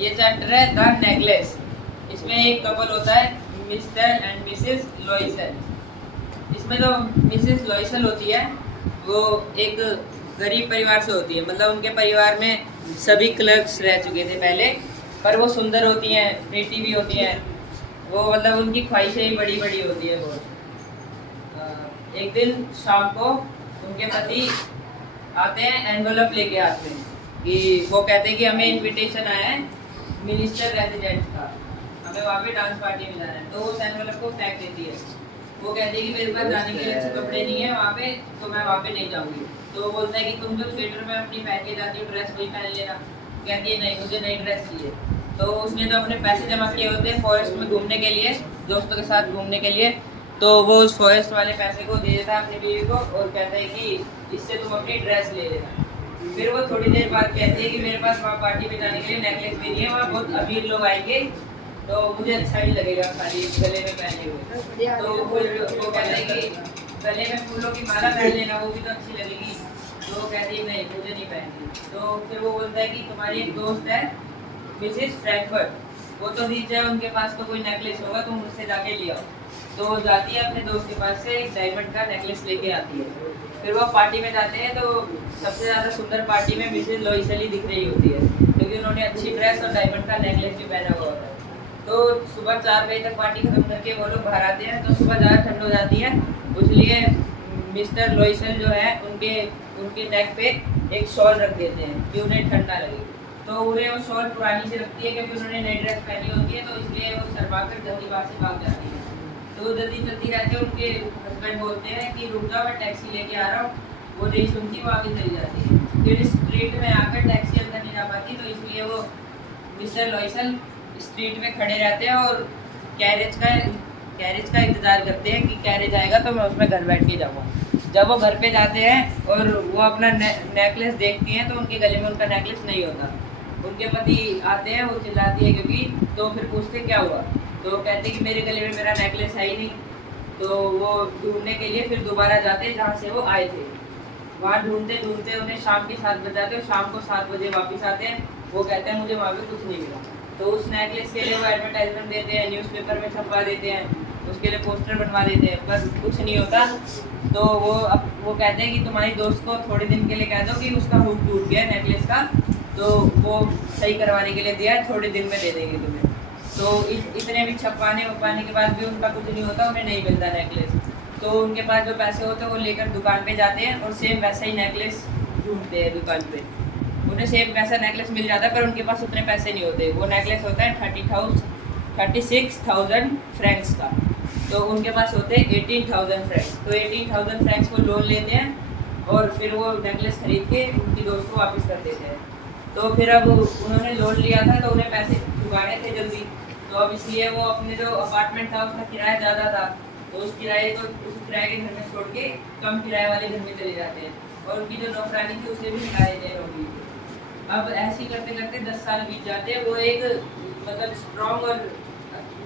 ये चैप्टर है the necklace. इसमें एक कपल होता है मिस्टर एंड मिसेस लॉयसल। इसमें जो मिसेस लॉयसल होती है वो एक गरीब परिवार से होती है, मतलब उनके परिवार में सभी क्लर्क्स रह चुके थे पहले, पर वो सुंदर होती हैं, प्रीटी भी होती हैं, वो मतलब उनकी ख्वाहिशें ही बड़ी बड़ी होती है बहुत। एक दिन शाम को उनके पति आते हैं एनवेलप लेके आते हैं कि वो कहते हैं कि हमें इनविटेशन आया है मिनिस्टर रेजिडेंट का, हमें वहाँ पे डांस पार्टी में जाना है। तो वो एनवेलप को फेंक देती है। वो कहती है कि मेरे पास जाने के लिए अच्छे कपड़े नहीं है वहाँ पे, तो मैं वहाँ पे नहीं जाऊँगी। तो वो बोलता है कि तुम जो थिएटर में अपनी पहन के जाती हो ड्रेस वही पहन लेना। कहती है नहीं, मुझे नई ड्रेस चाहिए। तो उसने जो अपने पैसे जमा किए होते हैं फॉरेस्ट में घूमने के लिए, दोस्तों के साथ घूमने के लिए, तो वो उस फॉरेस्ट वाले पैसे को दे देता है अपनी बीवी को और कहता है कि इससे तुम अपनी ड्रेस ले लेना। फिर वो थोड़ी देर बाद कहती है कि मेरे पास वहाँ पार्टी में जाने के लिए नेकलेस भी नहीं है, वहाँ बहुत अमीर लोग आएंगे तो मुझे अच्छा नहीं लगेगा खाली गले में पहने हुए। तो फिर वो कहता है कि गले में फूलों की माला पहन लेना, वो भी तो अच्छी लगेगी। तो वो कहती है नहीं, मुझे नहीं पहनती। तो फिर वो बोलता है कि तुम्हारी एक दोस्त है मिसेस फ्रैंकफर्ट, वो तो रीच है, उनके पास तो कोई नेकलेस होगा, तुम उससे जाके ले आओ। तो वो जाती है अपने दोस्त के पास से एक डायमंड का नेकलेस लेके आती है। फिर वो पार्टी में जाते हैं तो सबसे ज़्यादा सुंदर पार्टी में मिसेस लॉयसल ही दिख रही होती है, क्योंकि उन्होंने अच्छी ड्रेस और डायमंड का नेकलेस भी पहना हुआ होता है। तो सुबह 4 बजे तक पार्टी खत्म करके वो लोग बाहर आते हैं, तो सुबह ज़्यादा ठंड हो जाती है, इसलिए मिस्टर लॉयसल जो है उनके नेक पे एक शॉल रख देते हैं कि उन्हें ठंड ना लगे। तो उन्हें वो शॉल पुरानी से लगती है क्योंकि उन्होंने नई ड्रेस पहनी होती है, तो इसलिए वो सरवा कर जल्दी बाहर से भाग जाती है। तो जल्दी चलती रहते हैं, उनके हस्बैंड बोलते हैं कि रुक जाओ, मैं टैक्सी लेके आ रहा हूँ। वो नहीं सुनती, वो आगे चली जाती है। फिर स्ट्रीट में आकर टैक्सी अंदर नहीं जा पाती, तो इसलिए वो मिस्टर लॉयसल स्ट्रीट में खड़े रहते हैं और कैरेज का इंतज़ार करते हैं कि कैरेज आएगा तो मैं उसमें घर बैठ के जाऊँगा। जब वो घर पे जाते हैं और वो अपना नेकलेस देखती हैं तो उनके गले में उनका नेकलेस नहीं होता। उनके पति आते हैं, वो चिल्लाती है क्योंकि, तो फिर पूछते क्या हुआ, तो कहते कि मेरे गले में मेरा नेकलेस है ही नहीं। तो वो ढूंढने के लिए फिर दोबारा जाते हैं जहाँ से वो आए थे। वहाँ ढूंढते ढूंढते उन्हें शाम के 7 बज जाते हैं, शाम को 7 बजे वापस आते हैं। वो कहते हैं मुझे वहाँ पे कुछ नहीं मिला। तो उस नेकलेस के लिए वो एडवर्टाइजमेंट देते हैं, न्यूज़पेपर में छपवा देते हैं, उसके लिए पोस्टर बनवा देते हैं, पर कुछ नहीं होता। तो वो कहते हैं कि तुम्हारी दोस्त को थोड़े दिन के लिए कह दो कि उसका हुक टूट गया नेकलेस का, तो वो सही करवाने के लिए दिया है, थोड़े दिन में दे देंगे तुम्हें। तो इतने भी छपवाने के बाद भी उनका कुछ नहीं होता, उन्हें नहीं मिलता नेकलेस। तो उनके पास जो पैसे होते हैं वो लेकर दुकान पे जाते हैं और सेम वैसा ही नेकलेस ढूंढते हैं दुकान पे। उन्हें सेम वैसा नेकलेस मिल जाता है, पर उनके पास उतने पैसे नहीं होते। वो नेकलेस होता है 36,000 फ्रैंक्स का, तो उनके पास होते हैं 18,000 फ्रैंक्स। तो 18,000 फ्रैंक्स को लोन लेते हैं और फिर वो नेकलेस खरीद के उनकी दोस्त को वापस कर देते हैं। तो फिर अब उन्होंने लोन लिया था तो उन्हें पैसे चुकाने थे जल्दी, तो अब इसलिए वो अपने जो अपार्टमेंट था उसका किराया ज़्यादा था, तो उस किराए के घर में छोड़ के कम किराए वाले घर में चले जाते हैं और उनकी जो नौकरानी थी उसे भी निकाल देते हैं नौकरी। अब ऐसे ही करते करते 10 साल बीत जाते हैं। वो एक मतलब स्ट्रॉन्ग और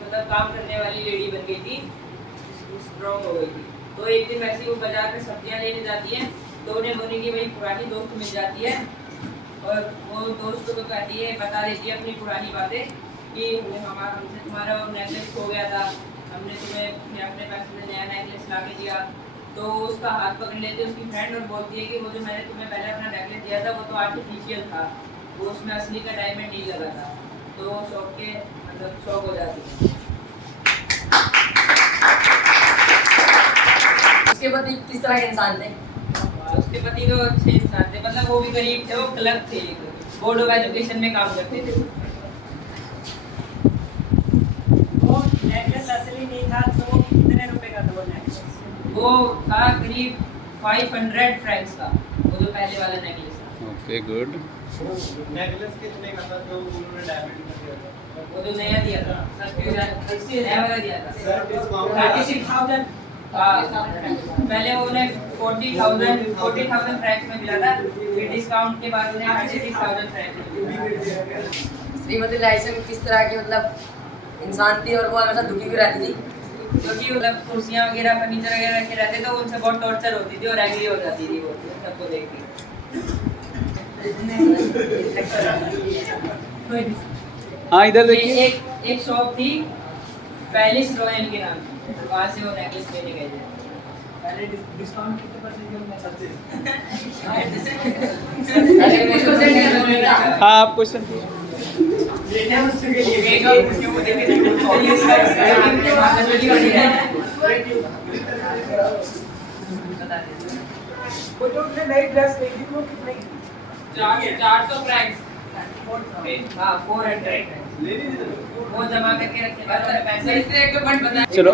मतलब काम करने वाली लेडी बन गई थी, स्ट्रॉन्ग हो गई थी। तो एक दिन वैसे वो बाजार में सब्जियां लेने जाती है, तो उन्हें बोली कि भाई पुरानी दोस्त मिल जाती है, और वो दोस्त को तो कहती है, बता देती है अपनी पुरानी बातें कि हमसे तुम्हारा नेकलेस खो गया था, हमने तुम्हें अपने पैसे में नया नेकलेस ला के दिया। तो उसका हाथ पकड़ लेती है उसकी फ्रेंड और बोलती है कि वो जो मैंने तुम्हें पहले अपना नेकलेस दिया था वो तो आर्टिफिशियल था, वो उसमें असली का डायमंड नहीं लगा था। तो वो शौक हो जाती है। उसके पति किस तरह के इंसान थे? उसके पति तो अच्छे इंसान थे, मतलब वो भी गरीब थे, वो क्लर्क थे, बोर्ड ऑफ एजुकेशन में काम करते थे। वो नेकलेस असली नहीं था, तो कितने रुपए का था वो नेकलेस? वो था करीब 500 फ्रैंक्स का, वो जो पहले वाला नेकलेस था। Okay good. नेकलेस कितने का था जो उन्होंने डायमंड का दिया था? वो जो नया दिया था, नया वाला दिया था। Sir discount 36,000। पहले वो उन्हें 40,000 फ्रैंक्स में मिला था, फिर डिस्काउंट के बाद उन्हें 36,000 फ्रैंक्स में मिला। श्रीमती लॉयसल किस तरह की मतलब इंसान थी और वो हमेशा दुखी भी रहती थी? क्योंकि मतलब कुर्सियाँ वगैरह फर्नीचर वगैरह रखे रहते तो उनसे बहुत टॉर्चर होती थी और एंग्री हो जाती थी वो सबको देख के। हाँ इधर ये देखिए। एक शॉप थी पैलेस रॉयल के नाम की, वहाँ से वो नेकलेस लेने गए थे। पहले डिस्काउंट कितने परसेंट हाँ आप क्वेश्चन वो जो उसने नई ड्रेस ली थी वो कितने की? 400 फ्रैंक्स। हाँ 400 वो जमा करके रखे थे पैसे। इससे एक दो पॉइंट बताएं। चलो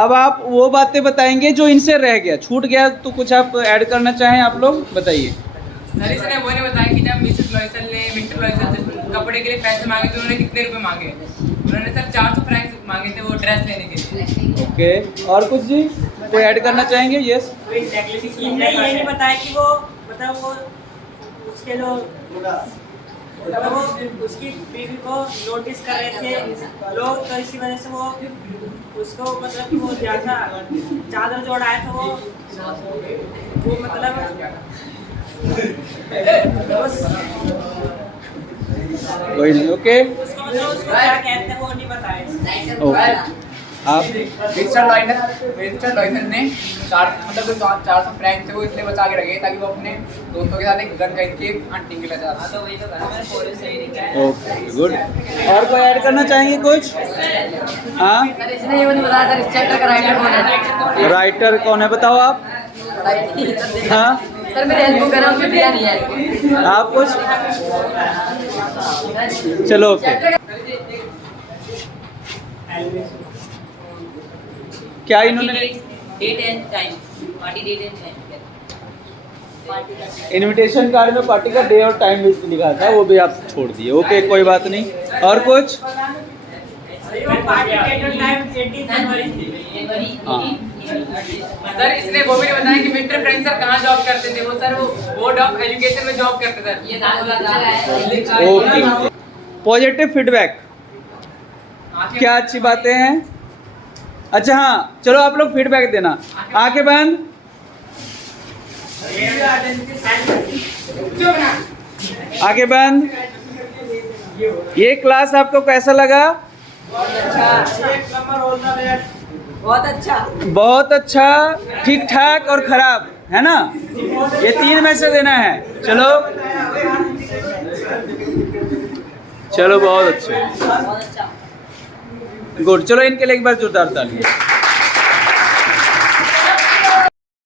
अब आप वो बातें बताएंगे जो इनसे रह गया, छूट गया, तो कुछ आप ऐड करना चाहें आप लोग बताइए। सर इसने वो नहीं बताया कि जब मिसेस लॉयसन ने विंटर लॉयसन से कपड़े के लिए पैसे मांगे तो उन्होंने कितने रुपए मांगे। उन्होंने सर 400 फ्रैंक्स मांगे थे वो ड्रेस लेने के लिए। ओके और कुछ जी कोई ऐड करना चाहेंगे? यस इनने ये नहीं बताया कि वो मतलब वो उसके जो मतलब वो उसकी बीवी को नोटिस कर रहे थे लोग, तो इसी वजह से वो उसको मतलब कि वो ज्यादा चादर जोड़ आया था वो मतलब कोई नहीं। ओके उसको मतलब उसको क्या कहते हैं वो नहीं बताया। ओके आप मिस्टर लॉयसन ने 400 फ्रैंक थे वो इसलिए बचा के रखे ताकि वो अपने दोस्तों के साथ एक गन खरीद के हंटिंग के लिए जा हाँ तो वही तो कहा मैंने, पुलिस से ही निकाला। Okay good. और कोई ऐड करना चाहेंगे कुछ? हाँ सर इसने ये नहीं बताया सर इस चैप्टर का राइटर कौन है। राइटर कौन है बताओ आप? हाँ सर मेरे हेल्प करा उसमें दिया नहीं है। आप कुछ? चलो ओके। क्या इन्होंने date and time, party date and time. Invitation card में पार्टी का डे और टाइम भी लिखा था, वो भी आप छोड़ दिए। ओके कोई बात नहीं। और कुछ? पार्टी डेट टाइम 18 जनवरी थी। हाँ सर इसने वो भी नहीं बताया कि मिस्टर फ्रैंक सर कहाँ जॉब करते थे। वो सर वो बोर्ड ऑफ एजुकेशन में जॉब करते थे। ये नाम बोला था। ओके। पॉजिटिव फीडबैक, क्या अच्छी बातें हैं? अच्छा हाँ चलो आप लोग फीडबैक देना। आंखें बंद। आंखें बंद। ये क्लास आपको कैसा लगा? बहुत अच्छा। बहुत अच्छा, ठीक ठाक और खराब, है ना? ये 3 में से देना है। चलो चलो बहुत अच्छा, गुड। चलो इनके लिए एक बार जोरदार ताली।